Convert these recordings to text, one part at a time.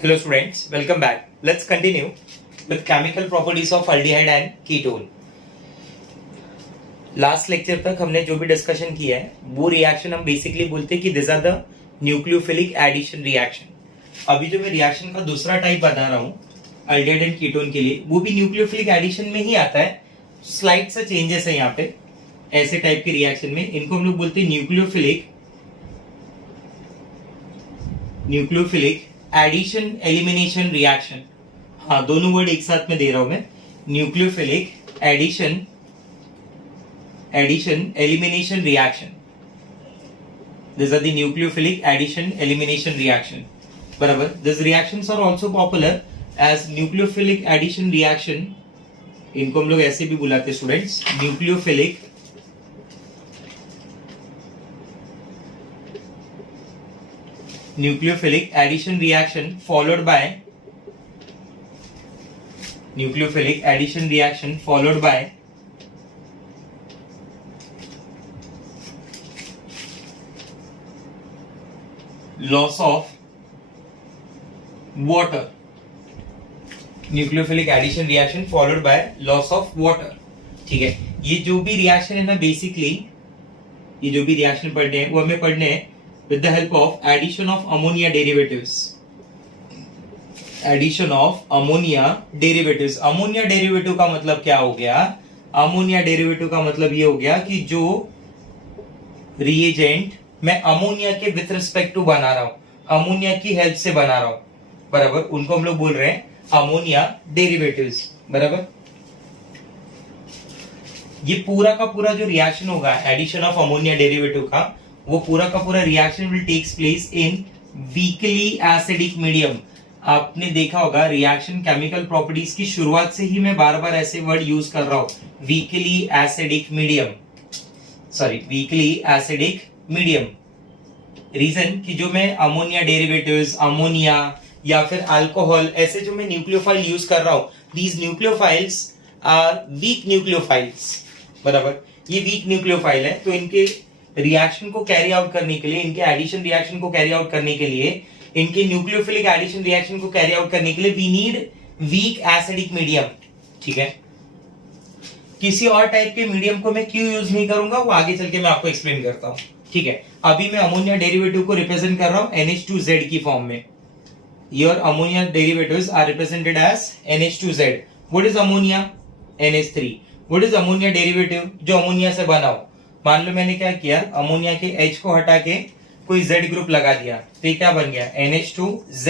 Hello students, welcome back. Let's continue with chemical properties of aldehyde and ketone. Last lecture तक हमने जो भी discussion किया है वो रिएक्शन हम बेसिकली बोलते हैं कि this are the nucleophilic addition reaction. अभी जो मैं रिएक्शन का दूसरा टाइप बता रहा हूँ अल्डेहाइड एंड कीटोन के लिए वो भी न्यूक्लियोफिलिक एडिशन में ही आता है. स्लाइड सा चेंजेस है यहाँ पे. ऐसे टाइप के रिएक्शन में इनको हम लोग बोलते हैं न्यूक्लियोफिलिक एडिशन एलिमिनेशन रिएक्शन. हाँ, दोनों वर्ड एक साथ में दे रहा हूं मैं. Nucleophilic addition elimination reaction. These are the nucleophilic addition elimination reaction. बराबर. These reactions are also popular as nucleophilic addition reaction. इनको हम लोग ऐसे भी बुलाते हैं students, nucleophilic addition reaction followed by loss of water. Nucleophilic addition reaction followed by loss of water. ठीक है, ये जो भी रिएक्शन है ना बेसिकली ये जो भी रिएक्शन पढ़ने हैं वो हमें पढ़ने हैं with the help of addition of ammonia derivatives. Addition of ammonia derivatives. Ammonia derivative का मतलब क्या हो गया? अमोनिया डेरिवेटिव का मतलब ये हो गया कि जो रिएजेंट मैं अमोनिया के विथ रिस्पेक्ट टू बना रहा हूं, अमोनिया की हेल्प से बना रहा हूं, बराबर, उनको हम लोग बोल रहे हैं अमोनिया डेरिवेटिव्स. बराबर. ये पूरा का पूरा जो रिएक्शन होगा एडिशन ऑफ अमोनिया डेरिवेटिव का, वो पूरा का पूरा reaction will takes place in weakly acidic medium. आपने देखा होगा रिएक्शन केमिकल प्रॉपर्टीज की शुरुआत से ही मैं बार बार ऐसे वर्ड यूज कर रहा हूं, weakly acidic medium. Weakly acidic medium. Reason कि जो मैं अमोनिया डेरिवेटिव्स, अमोनिया या फिर अल्कोहल, ऐसे जो मैं न्यूक्लियोफाइल यूज कर रहा हूं, these nucleophiles are weak nucleophiles. बराबर. ये वीक न्यूक्लियोफाइल है, तो इनके रिएक्शन को कैरी आउट करने के लिए, इनके एडिशन रिएक्शन को कैरी आउट करने के लिए, इनके न्यूक्लियोफिलिक एडिशन रिएक्शन को कैरी आउट करने के लिए we need weak acidic medium. ठीक है, किसी और टाइप के मीडियम को मैं क्यों यूज नहीं करूंगा वो आगे चल के मैं आपको एक्सप्लेन करता हूं. ठीक है, अभी मैं अमोनिया डेरिवेटिव को रिप्रेजेंट कर रहा हूं NH2Z की फॉर्म में. Your ammonia derivatives are represented as NH2Z. What is ammonia? NH3. What is ammonia derivative? जो अमोनिया से बना हो. मान लो मैंने क्या किया, अमोनिया के H को हटा के कोई Z ग्रुप लगा दिया, तो ये क्या बन गया? NH2Z.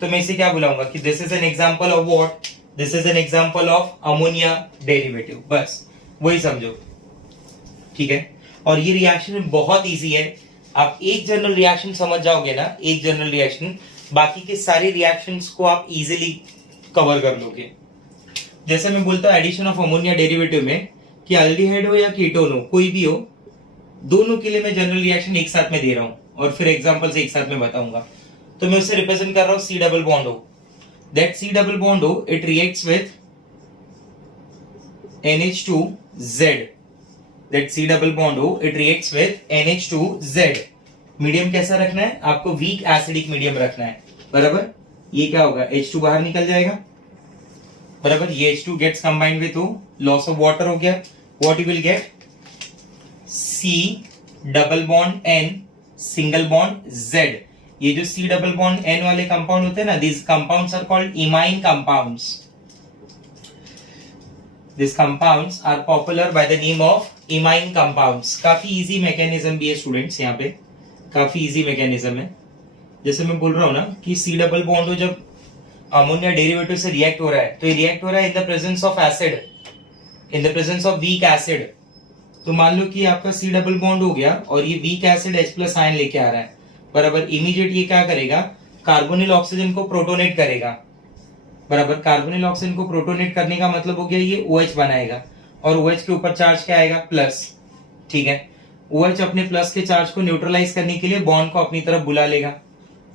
तो मैं इसे क्या बुलाऊंगा कि this is an example of what? This is an example of ammonia derivative. बस वही समझो. ठीक है, और ये रिएक्शन बहुत इजी है. आप एक जनरल रिएक्शन समझ जाओगे ना, एक जनरल रिएक्शन, बाकी के सारे रिएक्शंस को आप इजीली कवर कर लोगे. जैसे मैं बोलता हूं एडिशन ऑफ अमोनिया डेरिवेटिव में कि अल्डिहाइड हो या कीटोन हो, कोई भी हो, दोनों के लिए मैं जनरल रिएक्शन एक साथ में दे रहा हूं और फिर एग्जांपल से एक साथ में बताऊंगा. तो मैं उसे रिप्रेजेंट कर रहा हूं C डबल बॉन्ड हो. दैट C डबल बॉन्ड हो it reacts with NH2Z. That C double bond हो it reacts with NH2Z. Medium कैसा रखना है? आपको वीक एसिडिक मीडियम रखना है. बराबर. ये क्या होगा? H2 बाहर निकल जाएगा. बराबर. ये H2 gets combined with loss of water हो गया. What you will get? C double bond N single bond Z. ये जो C double bond N वाले कंपाउंड होते हैं ना, these compounds are called imine compounds. These compounds are popular by the name of imine compounds. काफी easy mechanism भी है students, यहाँ पे काफी इजी मैकेनिज्म है. जैसे मैं बोल रहा हूँ ना कि C डबल बॉन्ड हो जब अमोनिया डेरिवेटिव से रिएक्ट हो रहा है, तो ये रिएक्ट हो रहा है in the presence of acid, in the presence of weak acid. तो मान लो कि आपका C डबल बॉन्ड हो गया और ये weak acid H plus ion लेके आ रहा है. बराबर. इमीडिएट ये क्या करेगा? कार्बोनिल ऑक्सीजन को प्रोटोनेट करेगा. बराबर. कार्बोनिल ऑक्सीजन को प्रोटोनेट करने का मतलब हो गया ये OH बनाएगा और OH के ऊपर चार्ज क्या आएगा? प्लस. ठीक है, OH अपने प्लस के चार्ज को न्यूट्रलाइज करने के लिए बॉन्ड को अपनी तरफ बुला लेगा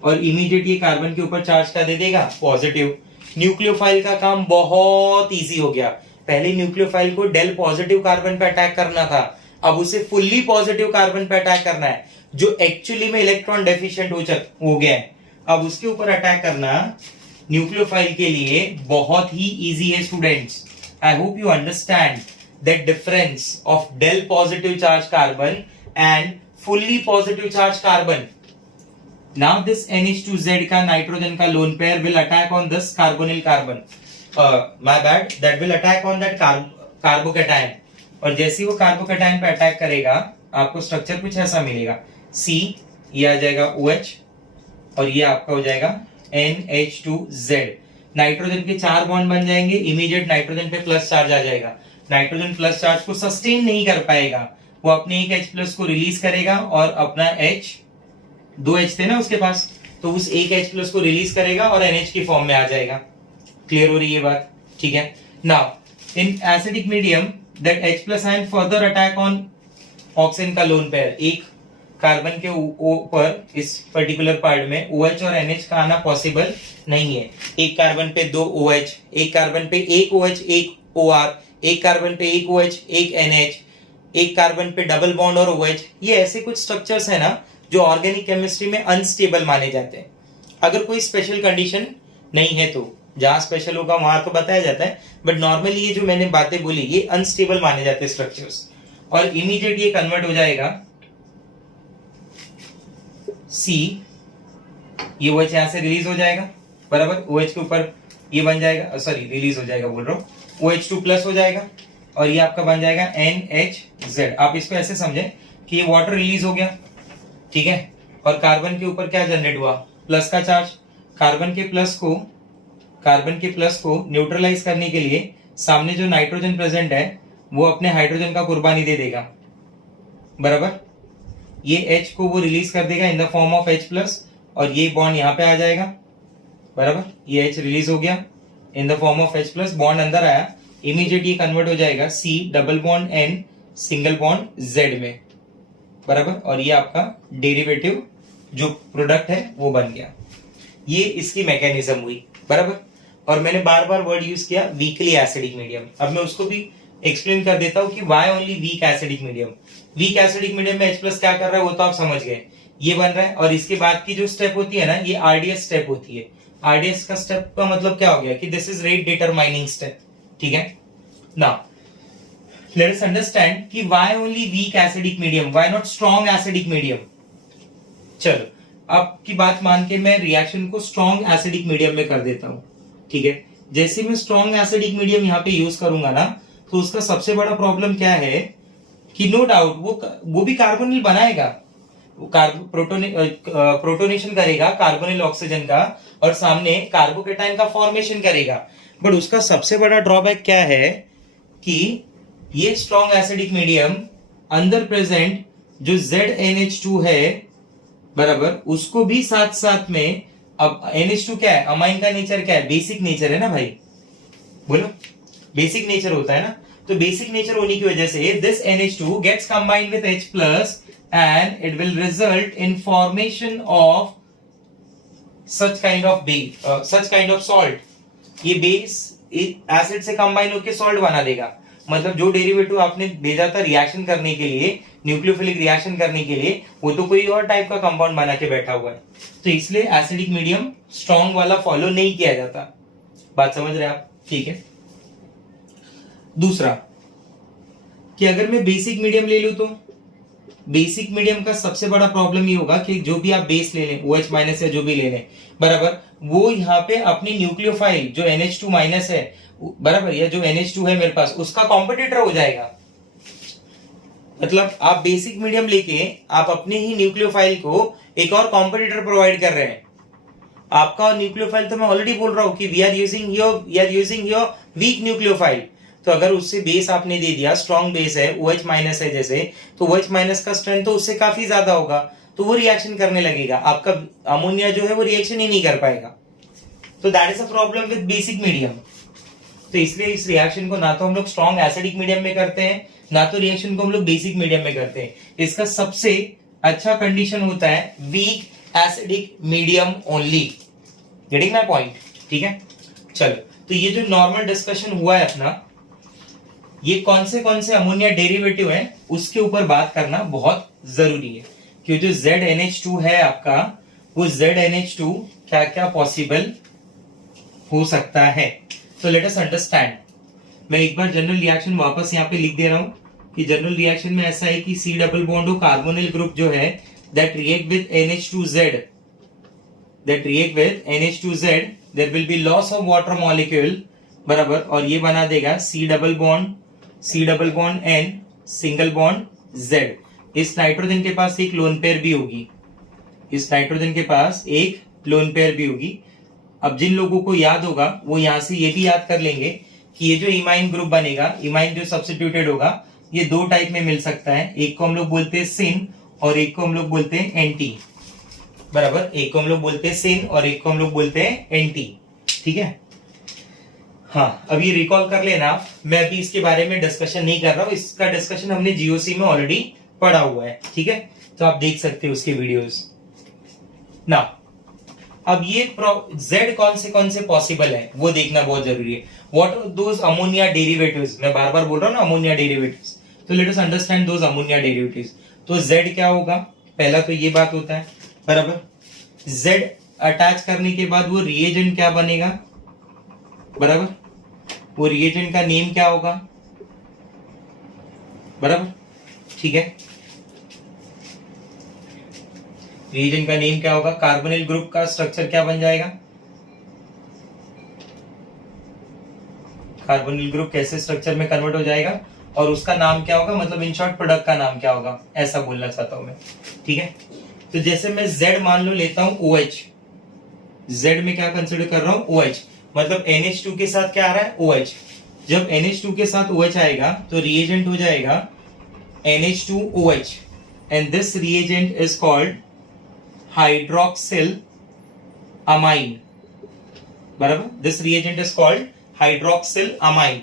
और इमीडिएट ये कार्बन के ऊपर चार्ज क्या दे देगा? पॉजिटिव. न्यूक्लियोफाइल का काम बहुत इजी हो गया. पहले न्यूक्लियोफाइल को डेल पॉजिटिव कार्बन पे अटैक करना था, अब उसे फुल्ली पॉजिटिव कार्बन पे अटैक करना है जो एक्चुअली में इलेक्ट्रॉन डेफिशिएंट हो गया है. अब उसके ऊपर अटैक करना न्यूक्लियोफाइल के लिए बहुत ही इजी है students. I hope you understand that difference of del positive charge carbon and fully positive charge carbon. Now this NH2Z का नाइट्रोजन का lone pair will attack on this carbonyl carbon, my bad, that will attack on that carbocation. और जैसे ही वो carbocation पे attack करेगा आपको structure कुछ ऐसा मिलेगा. C ये आ जाएगा OH और ये आपका हो जाएगा NH2Z. नाइट्रोजन के 4 बॉन्ड बन जाएंगे, इमीडिएट नाइट्रोजन पे प्लस चार्ज आ जाएगा. नाइट्रोजन प्लस चार्ज को सस्टेन नहीं कर पाएगा, वो अपने एक H प्लस को रिलीज करेगा और अपना H, 2 H थे ना उसके पास, तो उस एक H प्लस को रिलीज करेगा और NH की फॉर्म में आ जाएगा. क्लियर हो रही है बात? ठीक है. Now in acidic medium that H plus ion further attack on oxygen का लोन पेयर. एक कार्बन के ऊपर इस पर्टिकुलर पार्ट में OH और NH का आना पॉसिबल नहीं है. एक कार्बन पे 2 OH, एक कार्बन पे 1 OH 1 OR, एक कार्बन पे 1 OH 1 NH, एक कार्बन पे डबल बॉन्ड और OH. ये ऐसे कुछ स्ट्रक्चर्स है ना जो ऑर्गेनिक केमिस्ट्री में अनस्टेबल माने जाते हैं. अगर कोई स्पेशल कंडीशन नहीं है तो, जहां स्पेशल होगा वहां तो बताया जाता है, बट नॉर्मली ये जो मैंने बातें बोली ये अनस्टेबल माने जाते हैं स्ट्रक्चर्स. और इमीडिएट ये कन्वर्ट हो जाएगा C, ये OH यहां से रिलीज हो जाएगा, बराबर. OH के ऊपर ये बन जाएगा, सॉरी रिलीज हो जाएगा बोल रहा हूं, OH2 प्लस हो जाएगा और ये आपका बन जाएगा NHZ. आप इसको ऐसे समझें कि ये वाटर रिलीज हो गया, ठीक है, और कार्बन के ऊपर क्या जनरेट हुआ, प्लस का चार्ज. कार्बन के प्लस को न्यूट्रलाइज करने के लिए सामने जो नाइट्रोजन प्रेजेंट है वो अपने हाइड्रोजन का कुर्बानी दे देगा, बराबर. ये H को वो रिलीज कर देगा in the form of H plus और ये बॉन्ड यहां पे आ जाएगा, बराबर. ये H रिलीज हो गया in the form of H plus, bond अंदर आया, इमीडिएट ये कन्वर्ट हो जाएगा C double bond N single bond Z में, बराबर. और ये आपका डेरिवेटिव जो प्रोडक्ट है वो बन गया. ये इसकी मैकेनिज्म हुई, बराबर. और मैंने बार बार वर्ड यूज किया वीकली एसिडिक मीडियम. अब मैं उसको भी एक्सप्लेन कर देता हूं कि why only week acidic medium. Week acidic medium में H प्लस क्या कर रहा है वो तो आप समझ गए, ये बन रहा है. और इसके बाद की जो स्टेप होती है ना ये RDS स्टेप होती है. RDS का स्टेप का मतलब क्या हो गया कि this is rate determining step, ठीक है. नाउ लेट अस अंडरस्टैंड कि why only week acidic medium, why not strong acidic medium. चलो अब की बात मान के मैं रिएक्शन को स्ट्रॉन्ग एसिडिक मीडियम में कर देता हूं, ठीक है. जैसे मैं स्ट्रॉन्ग एसिडिक मीडियम यहाँ पे यूज करूंगा ना तो उसका सबसे बड़ा प्रॉब्लम क्या है कि नो डाउट वो भी कार्बोनिल बनाएगा, प्रोटोनेशन करेगा कार्बोनिल ऑक्सीजन का और सामने कार्बोकेटाइन का फॉर्मेशन करेगा. बट उसका सबसे बड़ा ड्रॉबैक क्या है कि ये स्ट्रॉन्ग एसिडिक मीडियम अंदर प्रेजेंट जो ZNH2 है, बराबर, उसको भी साथ साथ में, अब NH2 क्या है, अमाइन का नेचर क्या है, बेसिक नेचर है ना भाई, बोलो बेसिक नेचर होता है ना. तो बेसिक नेचर होने की वजह से this NH2 gets combined with H plus and it will result in formation of such kind of salt. ये बेस एसिड से कंबाइन होकर सॉल्ट बना देगा. मतलब जो डेरिवेटिव आपने भेजा था रिएक्शन करने के लिए, न्यूक्लियोफिलिक रिएक्शन करने के लिए, वो तो कोई और टाइप का कंपाउंड बना के बैठा हुआ है. तो इसलिए एसिडिक मीडियम स्ट्रॉन्ग वाला फॉलो नहीं किया जाता. बात समझ रहे आप? ठीक है. दूसरा कि अगर मैं बेसिक मीडियम ले लूं तो बेसिक मीडियम का सबसे बड़ा प्रॉब्लम ये होगा कि जो भी आप बेस ले लें, OH माइनस या जो भी ले लें, बराबर, वो यहाँ पे अपनी न्यूक्लियोफाइल जो NH2 माइनस है, बराबर, या जो NH2 है मेरे पास, उसका कॉम्पिटिटर हो जाएगा. मतलब आप बेसिक मीडियम लेके आप अपने ही न्यूक्लियोफाइल को एक और कॉम्पिटिटर प्रोवाइड कर रहे हैं. आपका न्यूक्लियोफाइल तो मैं ऑलरेडी बोल रहा हूं कि we are using your weak nucleophile. तो अगर उससे बेस आपने दे दिया, स्ट्रॉन्ग बेस है, OH माइनस है जैसे, तो OH माइनस का स्ट्रेंथ तो उससे काफी ज्यादा होगा, तो वो रिएक्शन करने लगेगा. आपका अमोनिया जो है वो रिएक्शन ही नहीं कर पाएगा. तो that is a problem with basic medium. तो इसलिए इस रिएक्शन को ना तो हम लोग स्ट्रॉन्ग एसिडिक मीडियम में करते हैं, ना तो रिएक्शन को हम लोग बेसिक मीडियम में करते हैं. इसका सबसे अच्छा कंडीशन होता है week acidic medium only. Getting my point? ठीक है. चलो, तो ये जो नॉर्मल डिस्कशन हुआ है अपना, ये कौन से अमोनिया डेरिवेटिव है उसके ऊपर बात करना बहुत जरूरी है. क्योंकि जो ZNH2 है आपका, वो ZNH2 क्या क्या पॉसिबल हो सकता है। तो लेट अस अंडरस्टैंड। मैं एक बार जनरल रिएक्शन वापस यहाँ पे लिख दे रहा हूँ कि जनरल रिएक्शन में ऐसा है कि C डबल बॉन्ड हो कार्बोनिल ग्रुप जो है that react with NH2Z, there will be loss of water molecule, बराबर, और ये बना देगा C double bond N single bond Z। इस नाइट्रोजन के पास एक लोन पेयर भी होगी, अब जिन लोगों को याद होगा वो यहां से ये भी याद कर लेंगे कि ये जो इमाइन ग्रुप बनेगा, इमाइन जो सब्स्टिट्यूटेड होगा, ये दो टाइप में मिल सकता है। एक को हम लोग बोलते हैं सिन और एक को हम लोग बोलते हैं एंटी, बराबर। एक को हम लोग बोलते हैं सिन और एक को हम लोग बोलते हैं एंटी, ठीक है। हाँ, अब ये रिकॉल कर लेना आप। मैं अभी इसके बारे में डिस्कशन नहीं कर रहा हूं, इसका डिस्कशन हमने जीओसी में ऑलरेडी पढ़ा हुआ है, ठीक है। तो आप देख सकते हो उसके वीडियोस ना। अब ये Z कौन से पॉसिबल है वो देखना बहुत जरूरी है। What are those ammonia derivatives, मैं बार बार बोल रहा हूं ना अमोनिया डेरिवेटिव्स, तो let us understand those ammonia derivatives. तो Z क्या होगा, पहला तो ये बात होता है, बराबर। Z अटैच करने के बाद वो रिएजेंट क्या बनेगा, बराबर, वो रिएजेंट का नेम क्या होगा, बराबर, ठीक है। रिएजेंट का नेम क्या होगा, कार्बोनिल ग्रुप का स्ट्रक्चर क्या बन जाएगा, कार्बोनिल ग्रुप कैसे स्ट्रक्चर में कन्वर्ट हो जाएगा और उसका नाम क्या होगा, मतलब इन शॉर्ट प्रोडक्ट का नाम क्या होगा, ऐसा बोलना चाहता हूं मैं, ठीक है। तो जैसे मैं Z मान लो लेता हूं OH, Z में क्या कंसिडर कर रहा हूं OH, मतलब NH2 के साथ क्या आ रहा है OH। जब NH2 के साथ OH आएगा तो रिएजेंट हो जाएगा NH2OH and this reagent is called hydroxyl amine, बराबर। This reagent is called hydroxyl amine.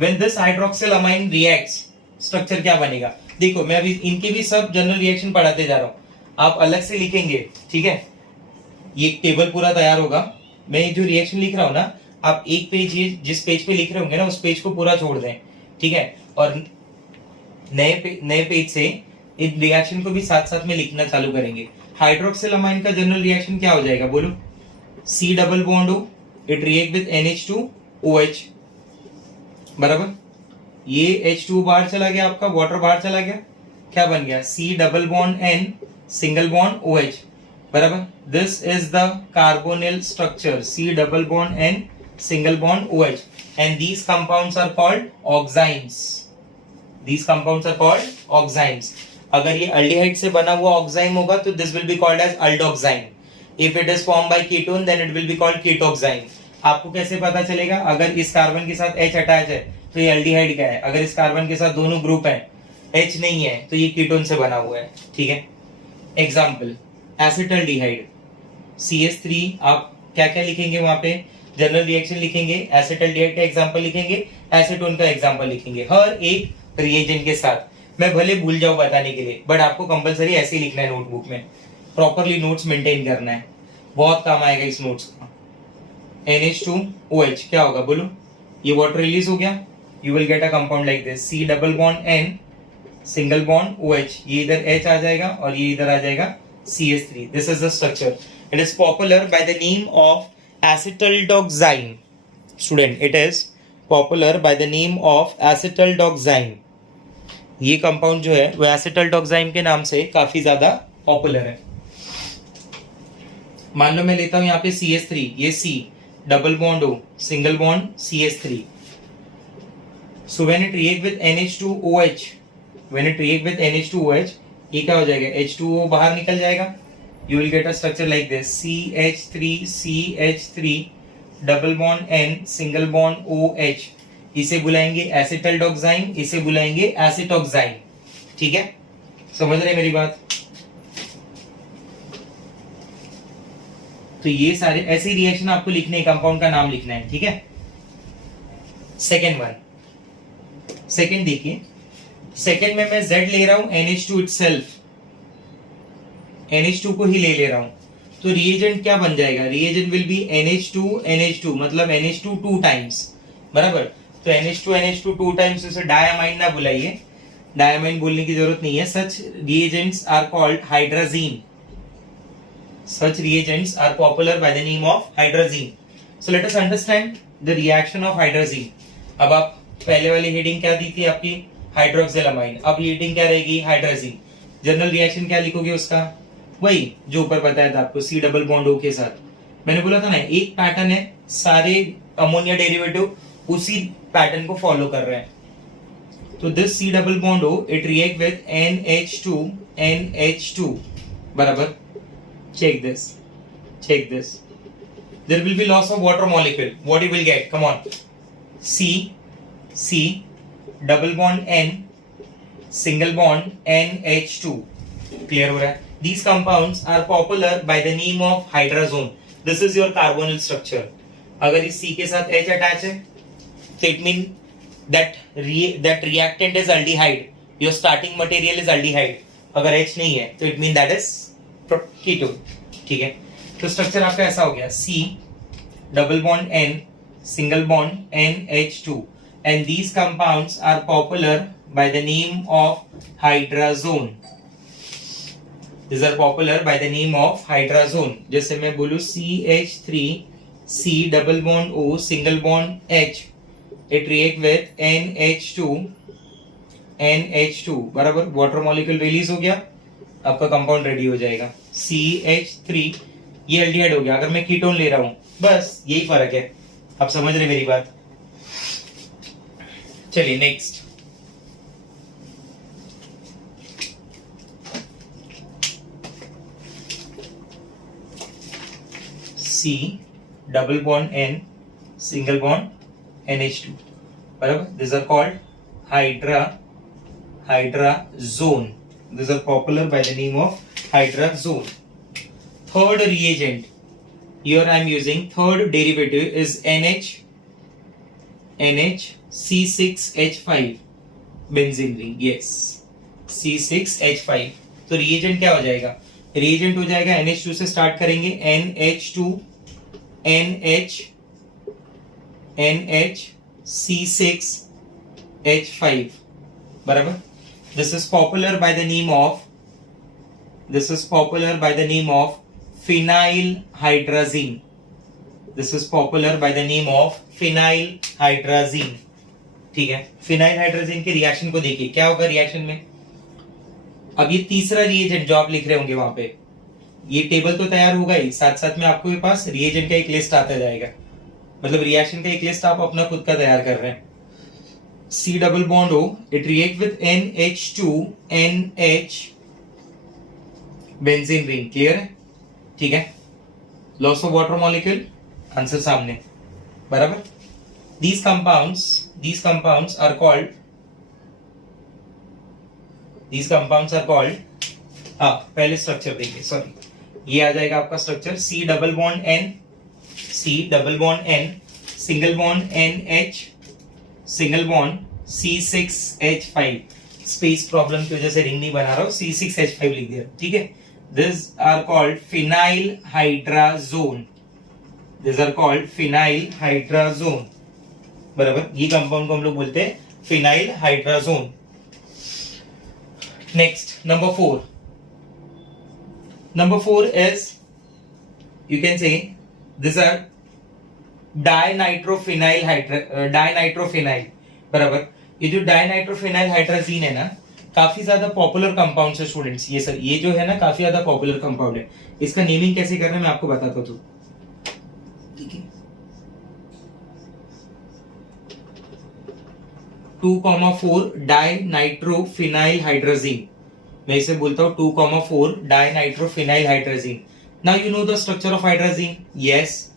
When this hydroxyl amine reacts, structure क्या बनेगा, देखो मैं अभी इनके भी सब जनरल रिएक्शन पढ़ाते जा रहा हूं, आप अलग से लिखेंगे, ठीक है। ये टेबल पूरा तैयार होगा, मैं जो रिएक्शन लिख रहा हूं ना, आप एक पेज, जिस पेज पे लिख रहे होंगे ना उस पेज को पूरा छोड़ दें, ठीक है, और नए पेज से इन रिएक्शन को भी साथ साथ में लिखना चालू करेंगे। हाइड्रोक्सिल अमाइन का जनरल रिएक्शन क्या हो जाएगा बोलो, C डबल बॉन्ड हो, इट रिएक्ट विद NH2OH, बराबर। ये H2 बाहर चला गया, आपका वाटर बाहर चला गया, क्या बन गया, C double bond N single bond OH, बराबर। This is the carbonyl structure, C double bond N single bond OH and these compounds are called oximes. अगर ये अल्डिहाइड से बना हुआ ऑक्साइम होगा तो this will be called as aldoxime. If it is form by ketone then it will be called ketoxime. आपको कैसे पता चलेगा, अगर इस कार्बन के साथ H अटैच है तो ये अल्डिहाइड का है, अगर इस कार्बन के साथ दोनों ग्रुप है H नहीं है तो ये कीटोन से बना हुआ है, ठीक है। एग्जाम्पल, एसिटल्डिहाइड CH3, आप क्या क्या लिखेंगे वहां पे, जनरल रिएक्शन लिखेंगे, एसिटल्डिहाइड का एग्जाम्पल लिखेंगे, एसीटोन का एग्जाम्पल लिखेंगे, हर एक रिएजेंट के साथ। मैं भले भूल जाऊं बताने के लिए, बट आपको कंपलसरी ऐसे ही लिखना है नोटबुक में, प्रॉपरली नोट्स मेंटेन करना है, बहुत काम आएगा इस नोट्स का। NH2OH क्या होगा बोलो, ये वाटर रिलीज हो गया, you will get a compound like this, C double bond N single bond OH, ये इधर H आ जाएगा और ये इधर आ जाएगा CH3। This is the structure. It is popular by the name of acetaldoxime. Student, it is popular by the name of acetaldoxime. ये compound जो है वो एसिटल्डोक्साइन के नाम से काफी ज्यादा पॉपुलर है। मान लो मैं लेता हूं यहाँ पे CH3, ये C double bond O single bond CH3। So when it react with NH2OH, ये क्या हो जाएगा, H2O बाहर निकल जाएगा, you will get a structure like this, CH3 double bond N single bond OH। इसे बुलाएंगे एसिटल्डोक्साइन, इसे बुलाएंगे एसिटोक्साइन, ठीक है। समझ रहे मेरी बात। तो ये सारे ऐसे रिएक्शन आपको लिखने हैं, कंपाउंड का नाम लिखना है, ठीक है। सेकेंड देखिए, सेकेंड में मैं Z ले रहा हूं NH2 itself, NH2 को ही ले रहा हूं, तो रिएजेंट क्या बन जाएगा, रिएजेंट विल बी NH2 मतलब NH2 2 टाइम्स, बराबर। तो NH2 2 टाइम्स, उसे डायमाइन ना बुलाइए, डायमाइन बोलने की जरूरत नहीं है। Such reagents are called hydrazine, Such reagents are popular by the name of hydrazine. So let us understand the reaction of hydrazine. अब आप पहले वाली हेडिंग क्या दी थी आपकी, हाइड्रोक्सिलामाइन, अब हेडिंग क्या रहेगी, हाइड्राजीन. जनरल रिएक्शन क्या लिखोगे उसका, वही जो ऊपर बताया था आपको, सी डबल बॉन्ड ओ के साथ. मैंने बोला था ना एक पैटर्न है, सारे अमोनिया डेरिवेटिव उसी पैटर्न को फॉलो कर रहे हैं. तो this C double bond O it react with NH2 बराबर. Check this. There will be loss of water molecule. What you will get? Come on. C double bond N single bond NH2. Clear हो रहा है? These compounds are popular by the name of hydrazone. This is your carbonyl structure. अगर इस C के साथ H attach है, तो it mean that reactant is aldehyde. Your starting material is aldehyde. अगर H नहीं है, तो it mean that is ketone. ठीक है, तो स्ट्रक्चर आपका ऐसा हो गया, C double bond N single bond NH2 and these compounds are popular by the name of hydrazone. These are popular by the name of hydrazone. जैसे मैं बोलूं CH3 C double bond O single bond H it react with NH2 बराबर, water molecule release हो गया, आपका compound ready हो जाएगा. CH3 ये एल्डिहाइड हो गया. अगर मैं कीटोन ले रहा हूं, बस यही फर्क है. आप समझ रहे मेरी बात. चलिए next. C double bond N single bond NH2 बराबर. This are called hydrazone. These are popular by the name of hydrazone. Third reagent, here I am using third derivative is NHC6H5 benzene ring. Yes, C6H5. तो reagent क्या हो जाएगा, reagent हो जाएगा NH2 से start करेंगे, NH2 NHC6H5 बराबर. This is popular by the name of phenylhydrazine. ठीक है, phenylhydrazine के रिएक्शन को देखिए क्या होगा रिएक्शन में. अब ये तीसरा रिएजेंट जो आप लिख रहे होंगे वहां पे, ये टेबल तो तैयार होगा ही, साथ साथ में आपको के पास रिएजेंट का एक लिस्ट आता जाएगा. मतलब रिएक्शन का एक लिस्ट आप अपना खुद का तैयार कर रहे हैं. C double bond O, it react with NH2NH benzene ring. Clear है, ठीक है. Loss of water molecule, answer सामने बराबर. These compounds are called पहले स्ट्रक्चर देखिए, सॉरी, ये आ जाएगा आपका structure C double bond N single bond NH single bond C6H5. Space problem की वजह से रिंग नहीं बना रहा हूं, C6H5 लिख दिया. ठीक है, दिस आर कॉल्ड phenylhydrazone. बराबर. ये कंपाउंड को हम लोग बोलते हैं phenylhydrazone. Next number 4 is, you can say these are dinitrophenyl बराबर. ये जो डाइनाइट्रोफेनाइलहाइड्राजीन है ना, काफी ज्यादा पॉपुलर कंपाउंड है स्टूडेंट्स. ये सर ये जो है ना काफी ज्यादा पॉपुलर कंपाउंड है. इसका नेमिंग कैसे करना है मैं आपको बताता हूं. ठीक है, 2,4 डाइनाइट्रोफेनाइलहाइड्राजीन. मैं इसे बोलता हूं 2,4 dinitrophenylhydrazine. Now you know the structure of hydrazine. Yes,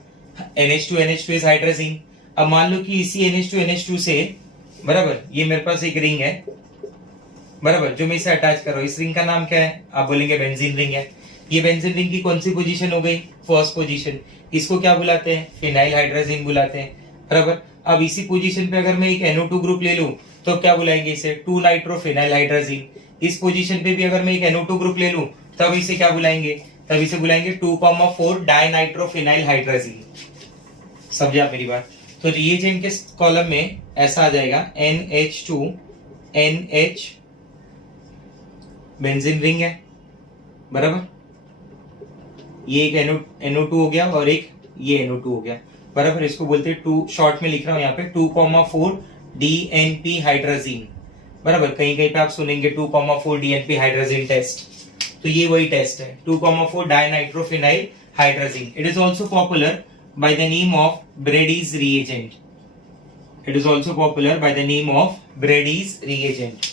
NH2 is hydrazine. अब मान लो कि इसी NH2 से बराबर ये मेरे पास एक रिंग है बराबर, जो मैं इसे अटैच कर रहा हूं. इस रिंग का नाम क्या है, आप बोलेंगे बेंजीन रिंग है. ये बेंजीन रिंग की कौन सी पोजीशन हो गई, फर्स्ट पोजीशन. इसको क्या बुलाते हैं, फिनाइलहाइड्राजीन बुलाते हैं बराबर. अब इसी पोजीशन पे अगर मैं एक NO2 ग्रुप ले लूं तो क्या बुलाएंगे इसे, 2 नाइट्रोफिनाइलहाइड्राजीन. इस पोजीशन पे भी अगर मैं एक NO2 ग्रुप ले लूं तब इसे क्या बुलाएंगे, तब इसे बुलाएंगे 2,4 डाइनाइट्रोफिनाइलहाइड्राजीन. समझे आप मेरी बात. तो रिएजेंट के कॉलम में ऐसा आ जाएगा NH2 NH बेंजीन रिंग है बराबर. ये एक NO2 हो गया और एक ये NO2 हो गया, बराबर। इसको बोलते हैं टू, शॉर्ट में लिख रहा हूं यहाँ पे 2,4 DNP हाइड्राजीन, बराबर। कहीं कहीं पे आप सुनेंगे 2,4 DNP हाइड्राजीन टेस्ट, तो ये वही टेस्ट है 2,4 dinitrophenyl hydrazine. It is also popular by the name of Brady's reagent, it is also popular by the name of Brady's reagent,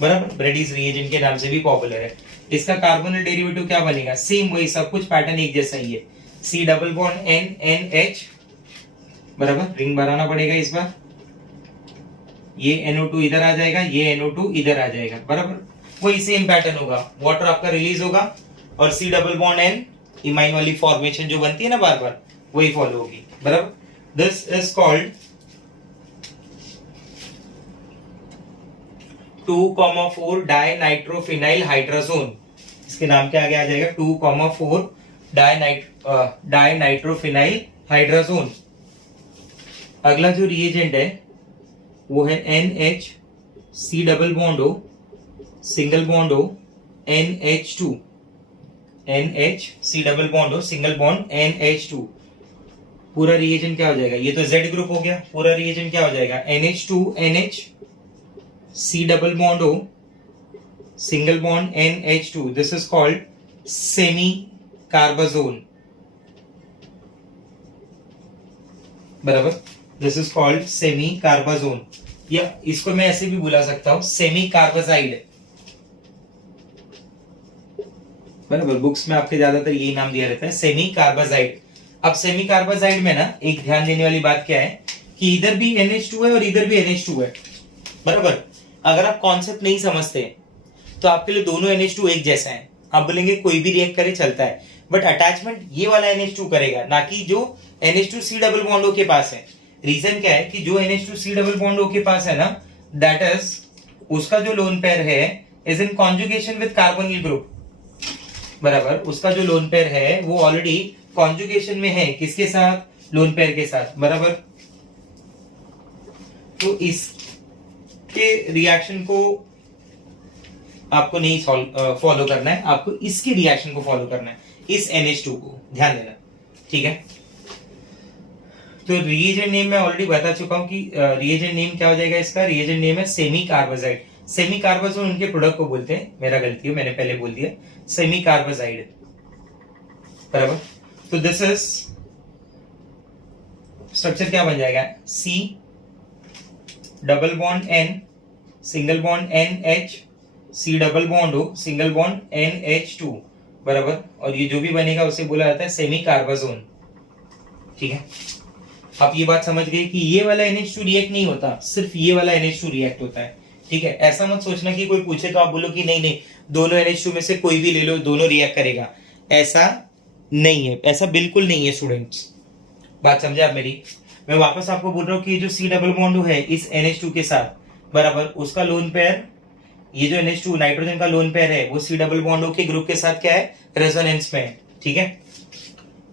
बराबर। ब्रेडीज रिएजेंट के नाम से भी पॉपुलर है। इसका कार्बोनिल डेरिवेटिव क्या बनेगा, सेम वही, सब कुछ पैटर्न एक जैसा ही है, C double bond N NH, बराबर। रिंग बनाना पड़ेगा इस बार, ये NO2 इधर आ जाएगा, ये NO2 इधर आ जाएगा, बराबर। वही सेम पैटर्न होगा, वाटर आपका रिलीज होगा और C double bond N imine वाली फॉर्मेशन जो बनती है ना बार बार, वही फॉलो होगी, बराबर। This is called 2,4 dinitrophenyl hydrazone. इसके नाम के आगे आ जाएगा 2,4 डाइनाइट्रोफिनाइल हाइड्राजोन। अगला जो रिएजेंट है वो है NH C double bond O single bond O NH2, NH C double bond O single bond NH2। पूरा रिएजेंट क्या हो जाएगा, ये तो Z ग्रुप हो गया, पूरा रिएजेंट क्या हो जाएगा NH2 NH C double bond O single bond NH2। This is called semicarbazone, बराबर। This is called semicarbazone, या इसको मैं ऐसे भी बुला सकता हूं सेमी कार्बाजाइड, बराबर। बुक्स में आपके ज्यादातर यही नाम दिया रहता है, सेमी कार्बाजाइड। अब सेमी कार्बाजाइड में ना एक ध्यान देने वाली बात क्या है कि इधर भी NH2 है और इधर भी NH2 है, बराबर। अगर आप कॉन्सेप्ट नहीं समझते तो आपके लिए दोनों NH2 एक जैसा है, आप बोलेंगे कोई भी रिएक्ट करे चलता है, बट अटैचमेंट ये वाला NH2 करेगा, ना कि जो NH2 C double bond O के पास है। रीजन क्या है कि जो NH2 C double bond O के पास है ना, दैट इज उसका जो लोन पेयर है is in conjugation with carbonyl group, बराबर। उसका जो लोन पेयर है वो ऑलरेडी कॉन्जुगेशन में है, किसके साथ, लोन पेयर के साथ, बराबर। तो इसके रिएक्शन को आपको नहीं फॉलो करना है, आपको इसके रिएक्शन को फॉलो करना है, इस NH2 को ध्यान देना, ठीक है। तो रिएजेंट नेम मैं ऑलरेडी बता चुका हूं कि रिएजेंट नेम क्या हो जाएगा इसका, रिएजेंट नेम है सेमी कार्बाजाइड। सेमी कार्बाजोन उनके प्रोडक्ट को बोलते हैं, मेरा गलती है, मैंने पहले बोल दिया सेमी कार्बाजाइड, बराबर। तो दिस इज स्ट्रक्चर क्या बन जाएगा, C double bond N single bond NH C double bond O single bond NH2, बराबर। और ये जो भी बनेगा उसे बोला जाता है सेमी कार्बाजोन, ठीक है। आप ये बात समझ गए कि ये वाला NH2 रिएक्ट नहीं होता, सिर्फ ये वाला NH2 रिएक्ट होता है, ठीक है। ऐसा मत सोचना कि कोई पूछे तो आप बोलो कि नहीं नहीं दोनों NH2 में से कोई भी ले लो, दोनों रिएक्ट करेगा, ऐसा नहीं है, ऐसा बिल्कुल नहीं है स्टूडेंट्स। बात समझे आप मेरी। मैं वापस आपको बोल रहा हूँ कि जो C डबल बॉन्ड है इस NH2 के साथ, बराबर, उसका लोन पेयर, ये जो NH2 नाइट्रोजन का लोन पेयर है वो C डबल बॉन्ड के ग्रुप के साथ क्या है, रेजोनेंस में है, ठीक है।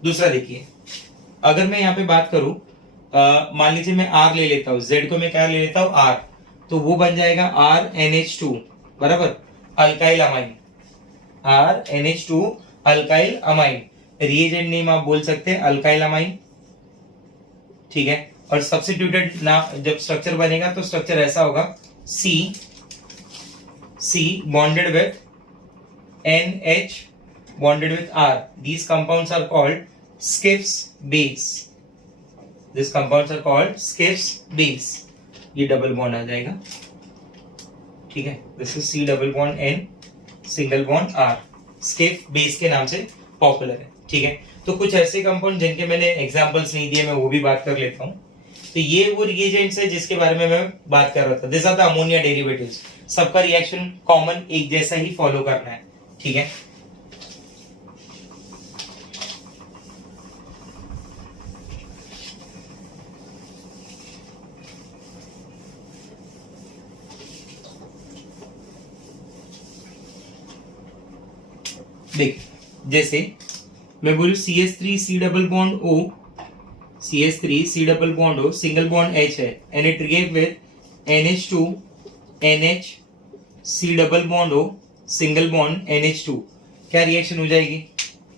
दूसरा देखिए, अगर मैं यहाँ पे बात करूं, मान लीजिए मैं R ले लेता हूं, Z को मैं क्या ले लेता हूं R, तो वो बन जाएगा RNH2, बराबर, alkyl amine, RNH2 alkyl amine. Reagent name आप बोल सकते हैं अल्काइल अमाइन, ठीक है। और सब्स्टिट्यूटेड ना जब स्ट्रक्चर बनेगा तो स्ट्रक्चर ऐसा होगा C bonded with NH bonded with R. These compounds are called Schiffs base. These compounds are called Schiffs base. ये डबल बॉन्ड आ जाएगा, ठीक है। This is C double bond N single bond R, Schiff base के नाम से popular है, ठीक है। तो कुछ ऐसे कंपाउंड जिनके मैंने एग्जांपल्स नहीं दिए, मैं वो भी बात कर लेता हूँ। तो ये वो रिएजेंट्स है जिसके बारे में मैं बात कर रहा था, this are the ammonia derivatives. सबका रिएक्शन कॉमन एक जैसा ही फॉलो करना है, ठीक है। देख, जैसे मैं बोलूं CH3 C double bond O, CH3 C double bond O single bond H है, and it react with NH2 NH C double bond O single bond NH2, क्या रिएक्शन हो जाएगी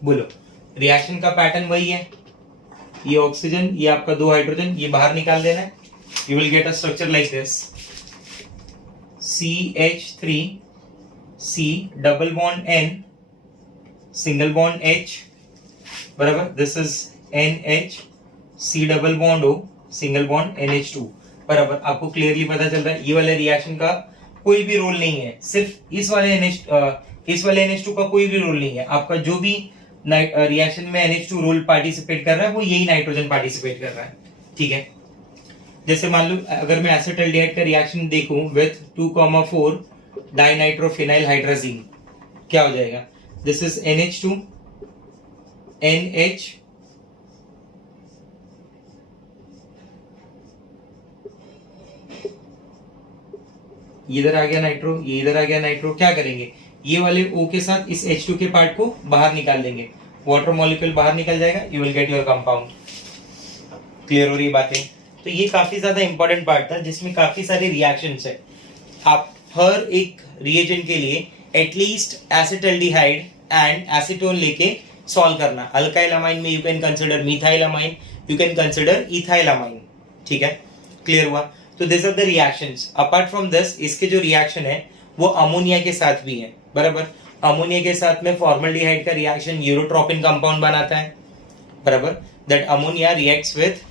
बोलो। रिएक्शन का पैटर्न वही है, ये ऑक्सीजन, ये आपका 2 हाइड्रोजन, ये बाहर निकाल देना है, you will get a structure like this, CH3 C double bond N single bond H, बराबर, this is NH C double bond O single bond NH2, बराबर। आपको क्लियरली पता चल रहा है ये वाले रिएक्शन का कोई भी रोल नहीं है, सिर्फ इस वाले NH2 का कोई भी रोल नहीं है। आपका जो भी रिएक्शन में NH2 रोल पार्टिसिपेट कर रहा है वो यही नाइट्रोजन पार्टिसिपेट कर रहा है, ठीक है। जैसे मान लो अगर मैं एसिटाल्डिहाइड का रिएक्शन देखूं विथ 2,4 डाइनाइट्रोफिनाइल हाइड्राजीन, क्या हो जाएगा, दिस इज NH2 NH ये इधर आ गया नाइट्रो, ये इधर आ गया नाइट्रो, क्या करेंगे, ये वाले O के साथ इस H2 के पार्ट को बाहर निकाल देंगे, वाटर मॉलिक्यूल बाहर निकल जाएगा, you will get your compound. Clear हो रही बातें? तो ये काफी ज्यादा इंपॉर्टेंट पार्ट था जिसमें काफी सारे रिएक्शंस है। आप हर एक रिएजेंट के लिए एटलीस्ट एसिटाल्डिहाइड एंड एसीटोन लेके सॉल्व करना। अल्काइल अमाइन में you can consider methyl amine, you can consider ethyl amine, ठीक है। क्लियर हुआ? तो this are the reactions. Apart from this इसके जो रिएक्शन है वो अमोनिया के साथ भी है, बराबर। अमोनिया के साथ में फॉर्मल्डिहाइड का रिएक्शन यूरोट्रोपिन कंपाउंड बनाता है, बराबर। That ammonia reacts with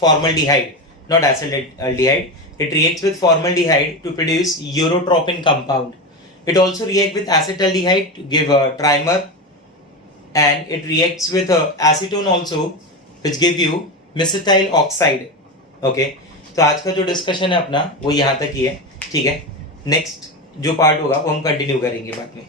formaldehyde, not acetaldehyde. It reacts with formaldehyde to produce eurotropin compound. It also reacts with acetaldehyde to give a trimer, and it reacts with acetone also, which give you mesithyl oxide. Okay, तो आज का जो discussion है अपना वो यहाँ तक ही है, ठीक है। नेक्स्ट जो पार्ट होगा वो हम कंटिन्यू करेंगे बाद में।